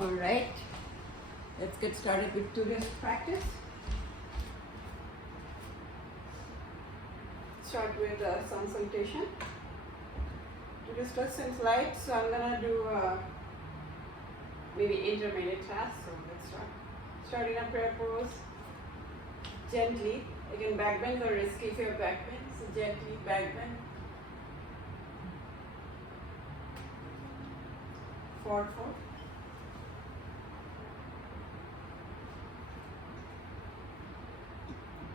Alright, let's get started with today's practice. Start with sun salutation. Today's lesson is light, so I'm gonna do maybe intermediate tasks. So let's start. Start in a prayer pose. Gently. Again, back bends are risky if you have back bend. So gently back bend. Forward fold.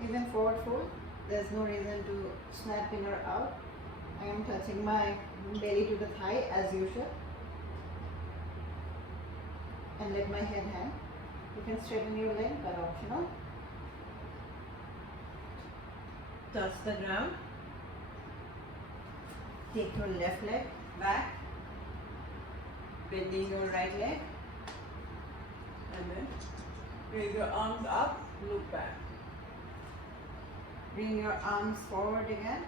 Even forward fold, there's no reason to snap in or out. I am touching my belly to the thigh as usual. And let my head hang. You can straighten your leg, but optional. Touch the ground. Take your left leg back. Bending your right leg. And then raise your arms up, look back. Bring your arms forward again.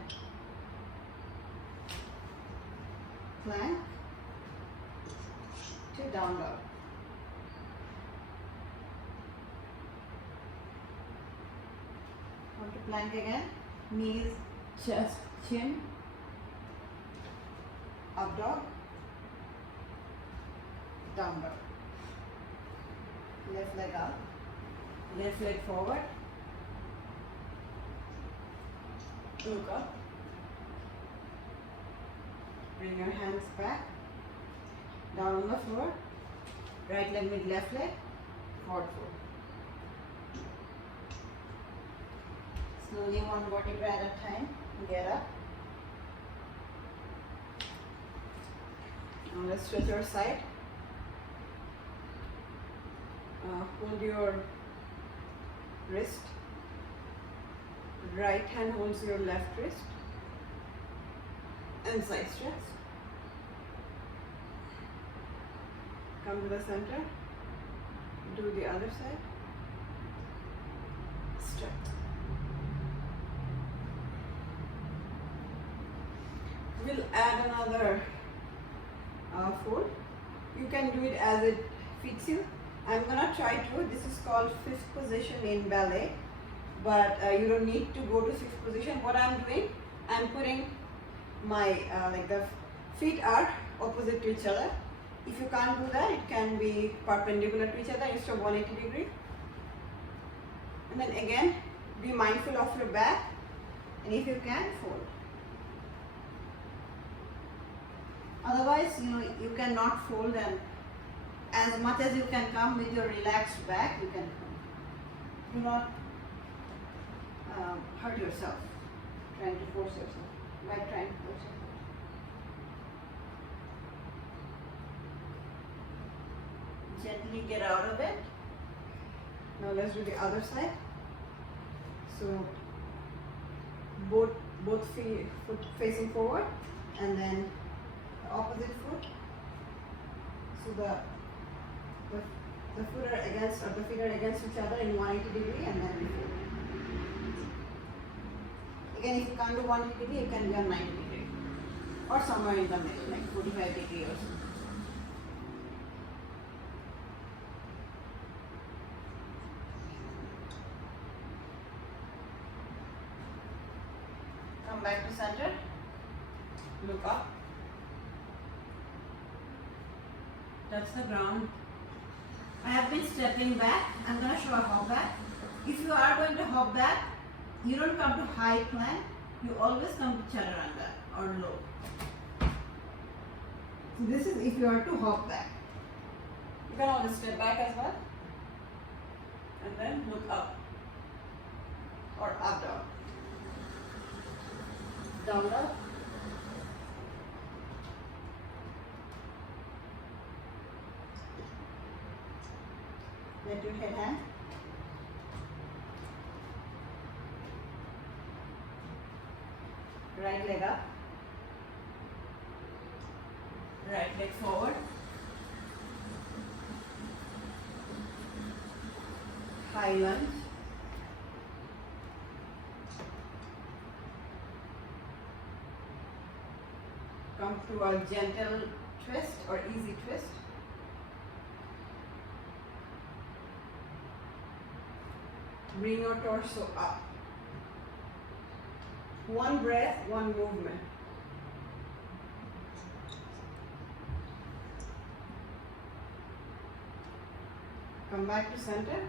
Plank to down dog. Come to plank again. Knees, chest, chin. Up dog. Down dog. Left leg up. Left leg forward. Look up. Bring your hands back. Down on the floor. Right leg with left leg. Forward fold. Slowly, one vertebra at a time. Get up. Now let's stretch your side. Hold your wrist. Right hand holds your left wrist. And side stretch. Come to the center. Do the other side. Stretch. We'll add another fold. You can do it as it fits you. I'm gonna try to. This is called fifth position in ballet, but you don't need to go to sixth position. What I'm doing, I'm putting my like the feet are opposite to each other. If you can't do that, it can be perpendicular to each other instead of 180 degree. And then again, be mindful of your back, and if you can, fold. Otherwise, you cannot fold, and as much as you can come with your relaxed back, you can come. Do not hurt yourself trying to force yourself. By trying to force yourself. Gently get out of it. Now let's do the other side. So both feet foot facing forward, and then the opposite foot. So the foot are against, or the feet are against each other in 180 degree, and then we fold. Again, if you can't do 180 degree, you can be on 90 degree, or somewhere in the middle, like 45 degree or something. Come back to center. Look up. Touch the ground. I have been stepping back. I'm going to show a hop back. If you are going to hop back, you don't come to high plank. You always come to chaturanga or low. So this is if you are to hop back. You can always step back as well. And then look up. Or up dog. Down dog. Let your head hang. Right leg up. Right leg forward. High lunge. Come to a gentle twist or easy twist. bring your torso up. One breath, one movement. Come back to center.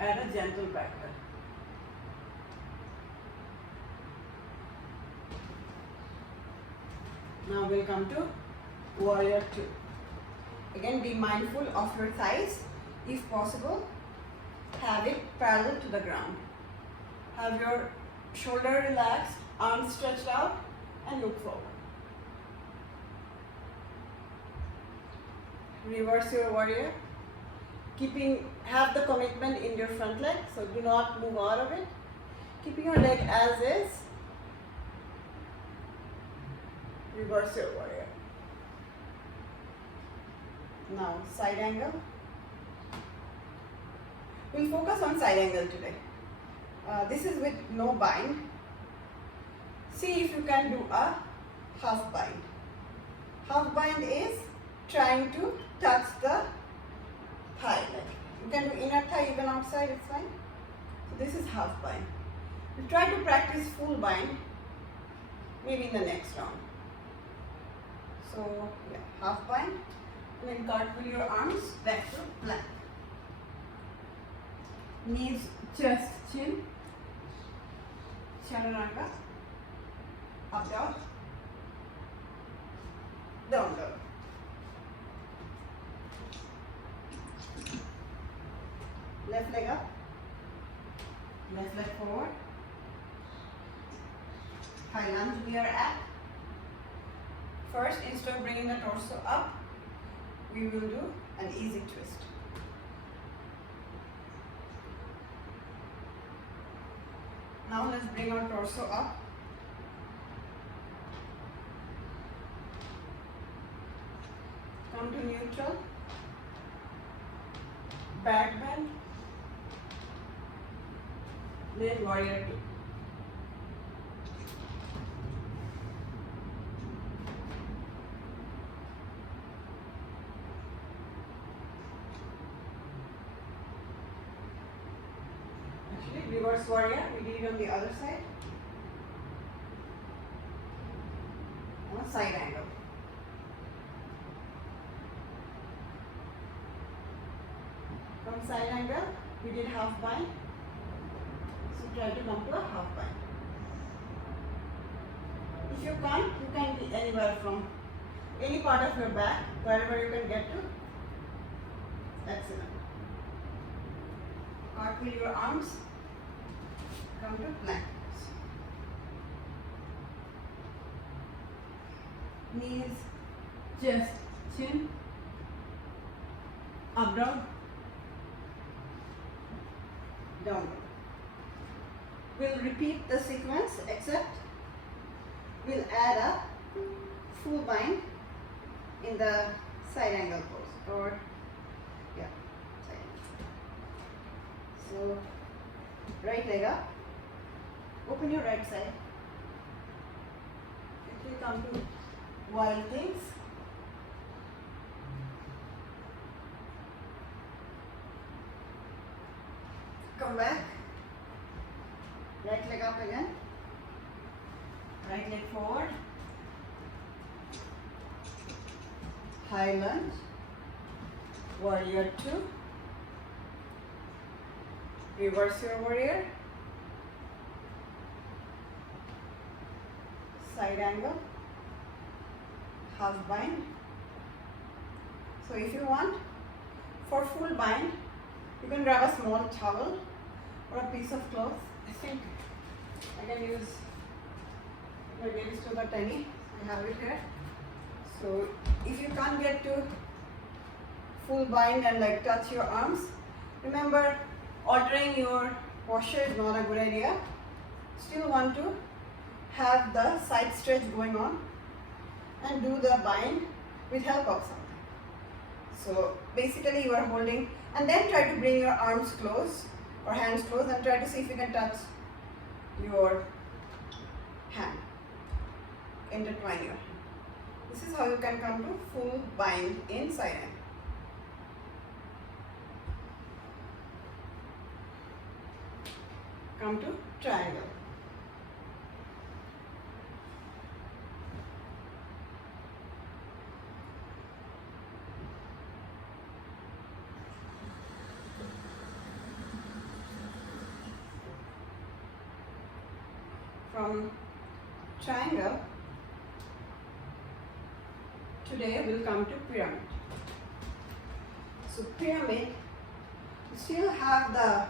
Add a gentle back bend. Now we'll come to warrior two. Again, be mindful of your thighs. If possible, have it parallel to the ground. Have your shoulder relaxed, arms stretched out, and look forward. Reverse your warrior. Have the commitment in your front leg, so do not move out of it. Keeping your leg as is. Reverse your warrior. Now side angle. We'll focus on side angle today. This is with no bind. See if you can do a half bind. Half bind is trying to touch the thigh. Like you can do inner thigh even outside, it's fine. So this is half bind. We'll try to practice full bind maybe in the next round. So yeah, half bind, and then cartwheel your arms back to plank. Knees, chest, chin, chaturanga, up, down, down, down. Left leg up, left leg forward. High lunge we are at. First, instead of bringing the torso up, we will do an easy twist. Now let's bring our torso up. Come to neutral. Back bend. Then warrior two. Reverse warrior, we did it on the other side. On a side angle. From side angle, we did half bind. So try to come to a half bind. If you can't, you can be anywhere from any part of your back, wherever you can get to. Excellent. Cartwheel your arms. Come to plank. Knees, chest, chin, up, down, down. We'll repeat the sequence, except we'll add a full bind in the side angle pose, or yeah, side angle. So right leg up. Open your right side. Quickly come to wild things. Come back. Right leg up again. Right leg forward. High lunge. Warrior two. Reverse your warrior. Side angle, half bind. So if you want, for full bind, you can grab a small towel or a piece of cloth. I think I can use my baby's clothes are tiny. I have it here. So if you can't get to full bind and like touch your arms, remember altering your posture is not a good idea. Still want to have the side stretch going on and do the bind with help of something. So basically you are holding, and then try to bring your arms close or hands close and try to see if you can touch your hand. Intertwine your hand. This is how you can come to full bind in side angle. come to triangle. From triangle, today we'll come to pyramid. So pyramid, you still have the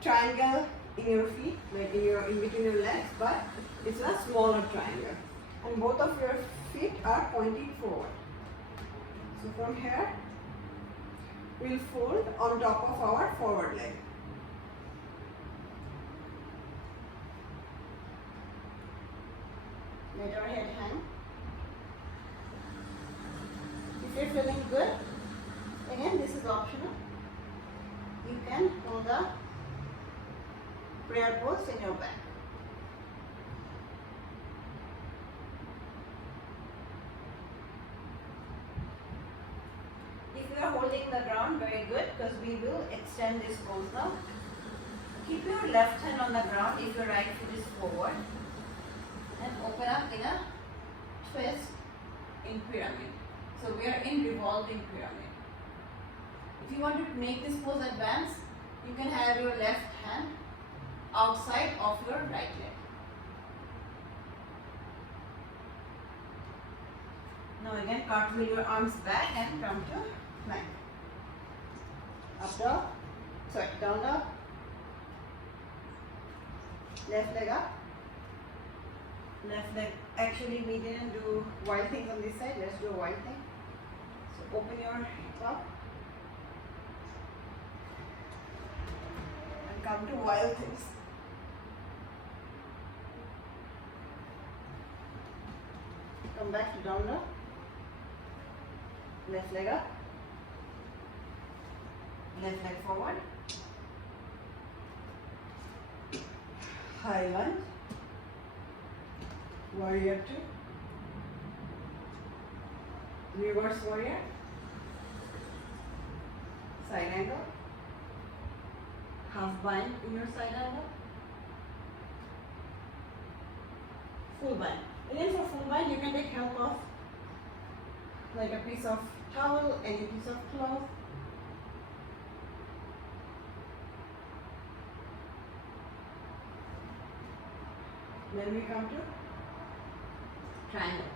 triangle in your feet, like in between your legs, but it's a smaller triangle, and both of your feet are pointing forward. So from here, we'll fold on top of our forward leg. Let our head hang. If you're feeling good, again this is optional. You can hold the prayer pose in your back. If you are holding the ground, very good, because we will extend this pose now. Keep your left hand on the ground if your right foot is forward, and open up in a twist in pyramid. So we are in revolving pyramid. If you want to make this pose advanced, you can have your left hand outside of your right leg. Now again, cartwheel your arms back and come to plank. Up dog, sorry, down dog. Left leg up. Left leg, actually we didn't do wild things on this side, let's do a wild thing. So open your top and come to wild things. Come back to down dog. Left leg up. Left leg forward. High lunge. Warrior 2. Reverse warrior. Side angle. Half bind in your side angle. Full bind. Again, for full bind, you can take help of like a piece of towel, any piece of cloth. Then we come to triangle.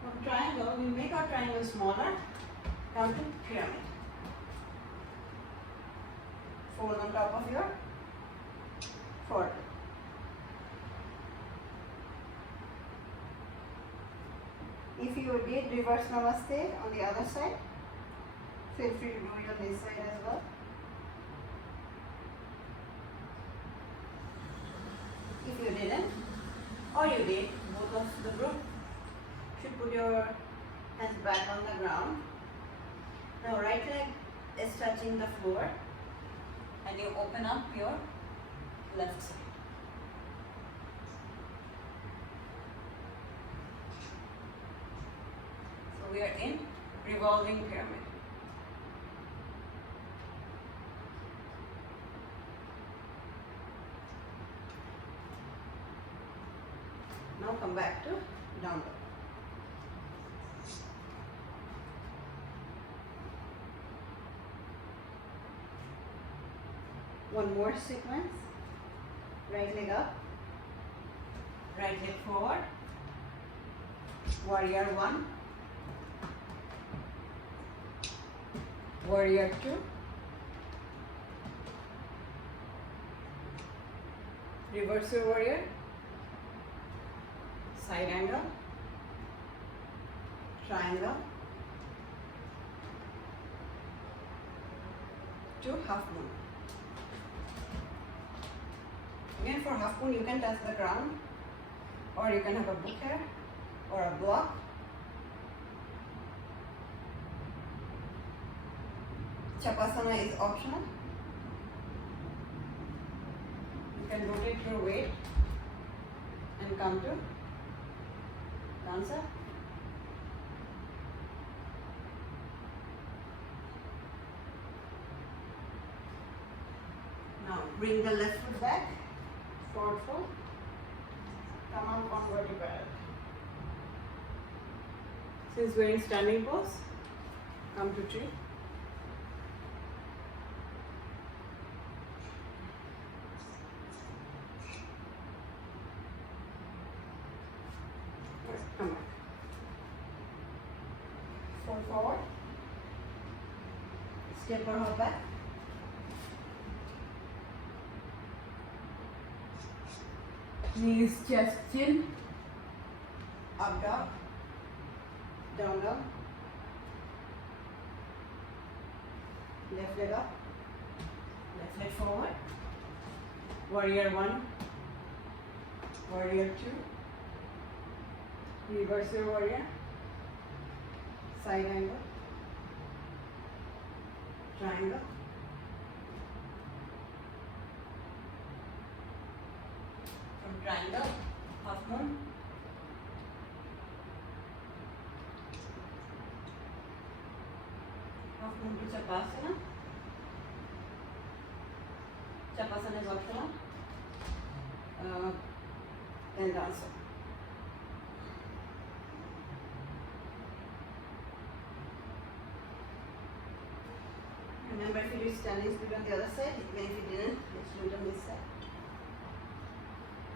From triangle, we make our triangle smaller. Come to pyramid. Fold on top of your forehead. If you did reverse namaste on the other side, feel free to do it on this side as well. If you didn't, or you did, both of the group should put your hands back on the ground. Now right leg is touching the floor and you open up your left side. So we are in revolving pyramid. Now come back to down dog. One more sequence. Right leg up. Right leg forward. Warrior 1. Warrior 2. Reverse your warrior. Side angle, triangle, to half moon. Again, for half moon, you can touch the ground, or you can have a book here or a block. Chapasana is optional. You can rotate your weight and come to dancer. bring the left foot back, forward fold, come up on vertical parallel. Since we're in standing pose, come to tree. Come back. Fold forward. Step or hop back. Knees, chest, chin. Up dog. Down dog. Left leg up. Left leg forward. Warrior 1. Warrior 2. Reverse your warrior. Side angle. Triangle. From triangle, half moon. Half moon to Chapasana. Chapasana is optional. Then dancer. Remember, if you do standing split on the other side, even if you didn't, let's do it on this side.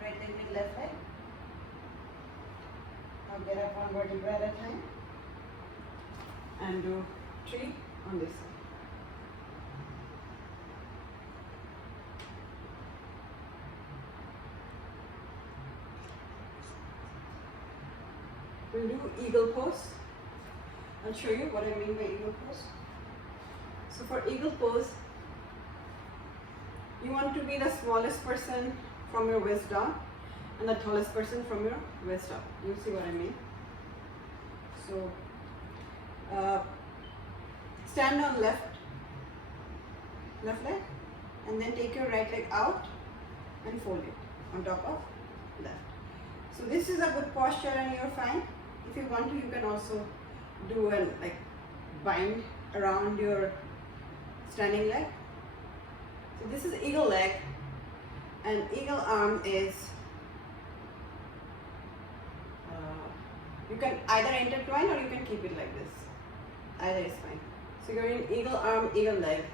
Right leg with left leg. Now get up one vertebra at a time. And do 3 on this side. We'll do eagle pose. I'll show you what I mean by eagle pose. So for eagle pose, you want to be the smallest person from your waist down and the tallest person from your waist up. You see what I mean? So stand on left leg, and then take your right leg out and fold it on top of left. So this is a good posture and you're fine. If you want to, you can also do a bind around your standing leg. So this is eagle leg, and eagle arm is, you can either intertwine or you can keep it like this. Either is fine. So you're in eagle arm, eagle leg,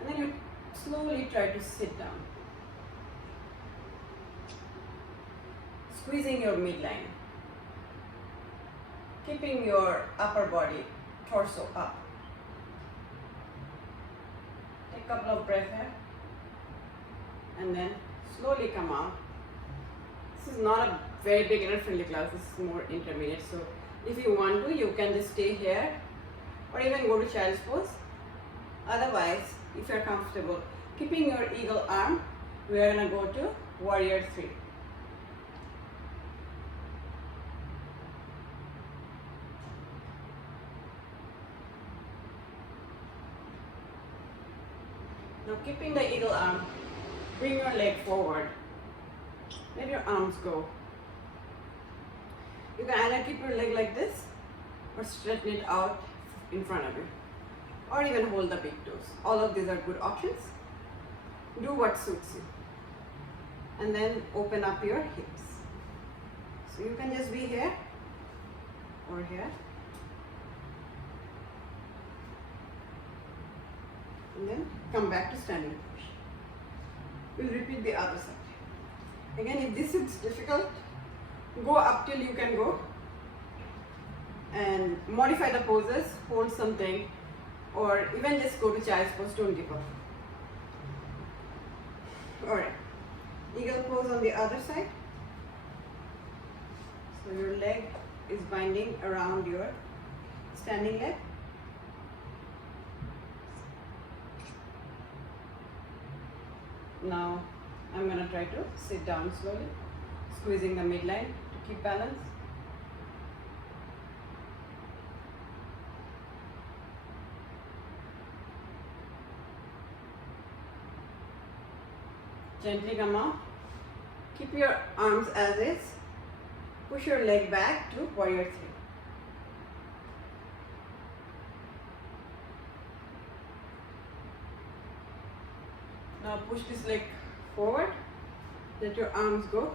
and then you slowly try to sit down. Squeezing your midline. Keeping your upper body, torso up. Take a couple of breaths here. And then slowly come out. This is not a very beginner friendly class, this is more intermediate. So if you want to, you can just stay here or even go to child's pose. Otherwise, if you're comfortable, keeping your eagle arm, we are going to go to warrior 3. Now keeping the eagle arm, bring your leg forward. Let your arms go. You can either keep your leg like this or straighten it out in front of you, or even hold the big toes. All of these are good options. Do what suits you. And then open up your hips. So you can just be here or here. And then come back to standing position. We'll repeat the other side. Again, if this is difficult, go up till you can go and modify the poses, hold something, or even just go to child's pose, don't give up. Alright, eagle pose on the other side. So your leg is binding around your standing leg. Now I'm going to try to sit down slowly, squeezing the midline to keep balance. Gently come out. Keep your arms as is. Push your leg back to warrior 3. Now push this leg forward. Let your arms go.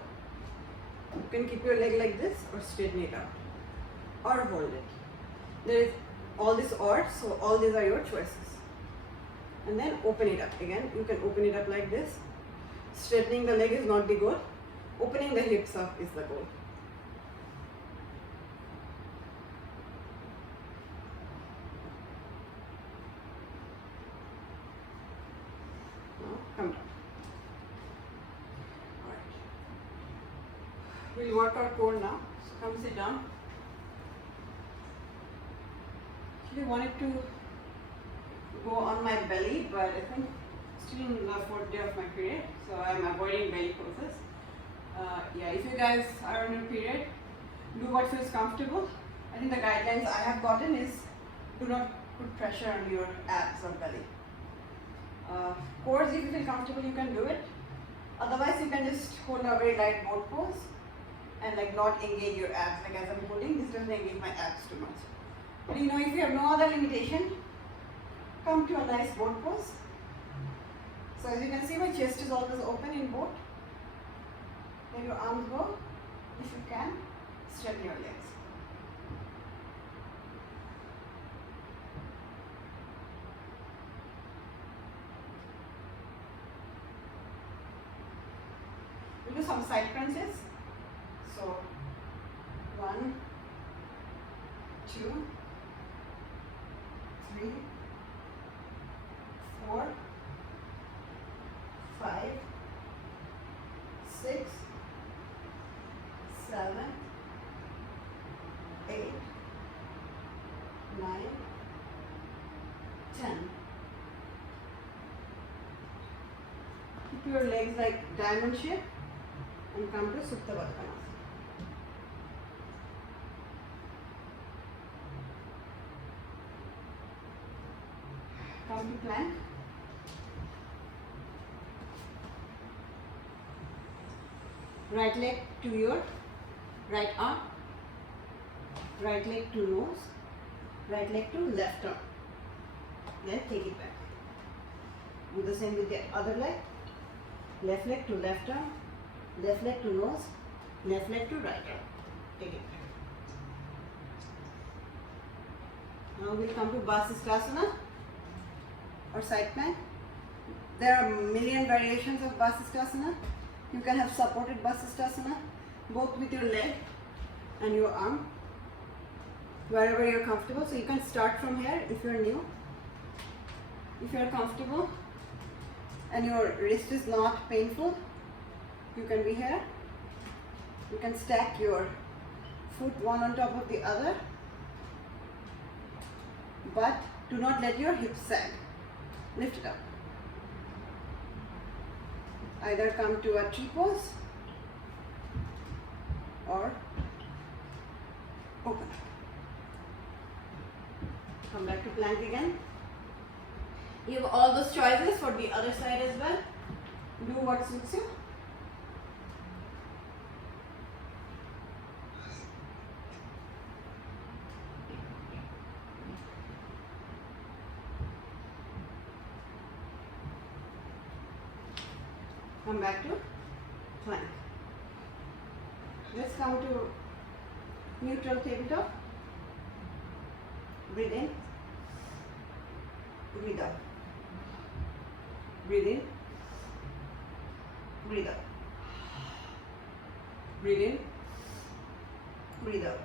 You can keep your leg like this or straighten it out or hold it. There is all this or, so all these are your choices. And then open it up again. You can open it up like this. Straightening the leg is not the goal. Opening the hips up is the goal. Now come down. Alright. We'll work our core now. So come sit down. Actually wanted to go on my belly, but I think still in the 4th day of my period, so I'm avoiding belly poses. Yeah, if you guys are on your period, do what feels comfortable. I think the guidelines I have gotten is do not put pressure on your abs or belly. Cores, if you feel comfortable, you can do it. Otherwise, you can just hold a very light boat pose and like not engage your abs. Like as I'm holding, this doesn't engage my abs too much. But you know, if you have no other limitation, come to a nice boat pose. So as you can see, my chest is always open in boat. Let your arms go. If you can, straighten your legs. We'll do some side crunches. So 1, 2, 3, 4, 5, 6, 7, 8, 9, 10. Keep your legs like diamond shape and come to Supta Baddha Konasana. Come to plank. Right leg to your right arm, right leg to nose, right leg to left arm. Then take it back. Do the same with the other leg. Left leg to left arm, left leg to nose, left leg to right arm. Take it back. Now we'll come to Vasisthasana or side plank. There are a million variations of Vasisthasana. You can have supported Vasisthasana, both with your leg and your arm, wherever you're comfortable. So you can start from here if you're new. If you're comfortable and your wrist is not painful, you can be here. You can stack your foot one on top of the other, but do not let your hips sag. Lift it up. Either come to a tree pose or open. Come back to plank again. You have all those choices for the other side as well. Do what suits you. Come back to plank. Let's come to neutral tabletop. Breathe in, breathe out. Breathe in, breathe out. Breathe in, breathe out.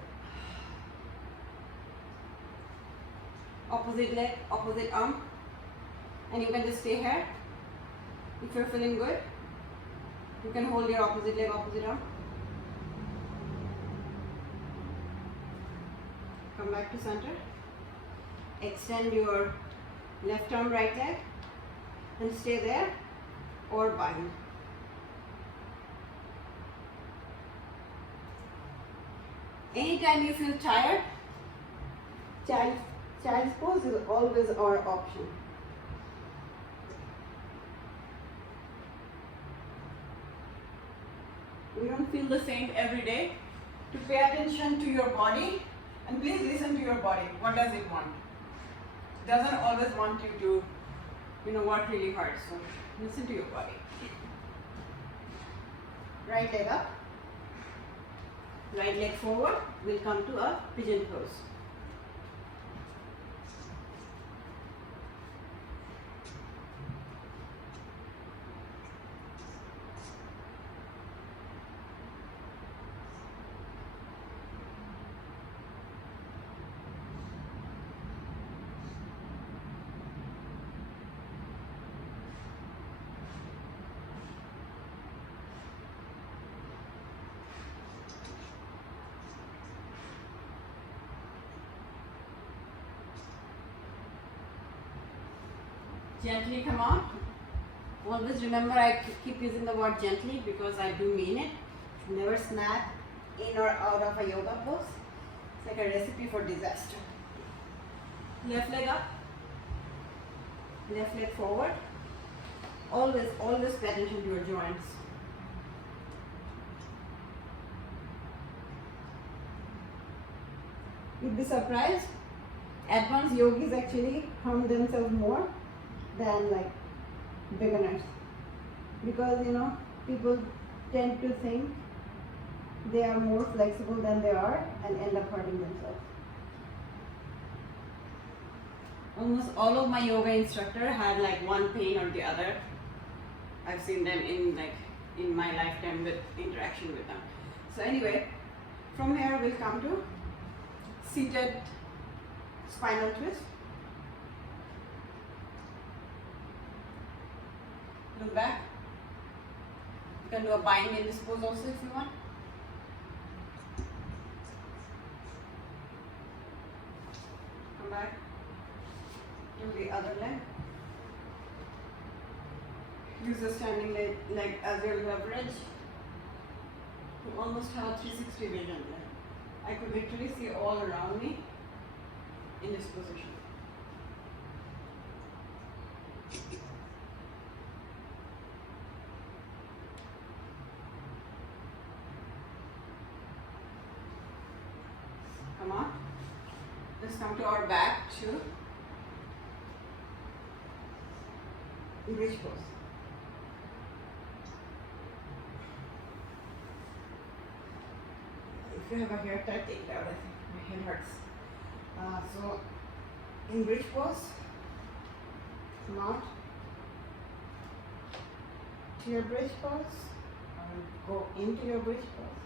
Opposite leg, opposite arm. And you can just stay here. If you're feeling good, you can hold your opposite leg, opposite arm. Come back to center. Extend your left arm, right leg and stay there or bind. Anytime you feel tired, child's pose is always our option. We don't feel the same every day. To pay attention to your body and please listen to your body. What does it want? It doesn't always want you to, work really hard. So Listen to your body. Right leg up. Right leg forward. We'll come to a pigeon pose. Gently come on. Always remember, I keep using the word gently because I do mean it. Never snap in or out of a yoga pose. It's like a recipe for disaster. Left leg up. Left leg forward. Always pay attention to your joints. You'd be surprised. Advanced yogis actually harm themselves more than like beginners, because people tend to think they are more flexible than they are and end up hurting themselves. Almost all of my yoga instructor had like one pain or the other. I've seen them in my lifetime with interaction with them. So anyway, from here we'll come to seated spinal twist. Look back. You can do a bind in this pose also if you want. Come back to the other leg. Use the standing leg as your leverage. You almost have a 360 vision there. I could literally see all around me in this position. Come on. Let's come to our back to bridge pose. If you have a hair tie, take it out. I think my head hurts. So in bridge pose, come out to your bridge pose, or go into your bridge pose.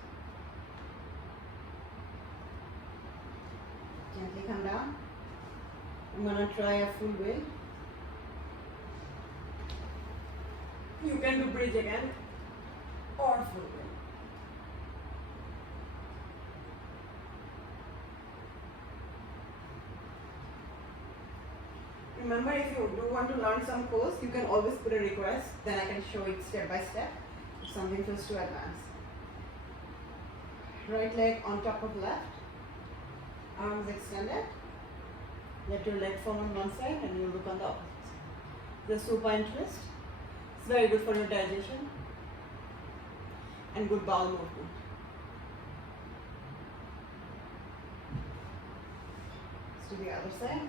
Gently come down. I'm gonna try a full wheel. You can do bridge again or full wheel. Remember, if you do want to learn some pose, you can always put a request, then I can show it step by step if something feels too advanced. Right leg on top of left, arms extended. Let your leg form on one side and you look on the opposite side. The supine twist. It's very good for your digestion and good bowel movement. Let's do the other side.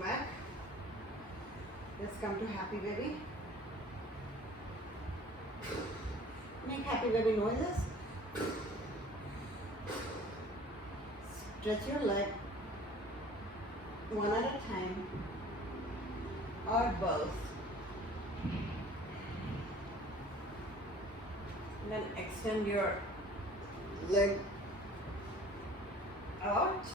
Back. Let's come to happy baby. Make happy baby noises. Stretch your leg one at a time or both. And then extend your leg out.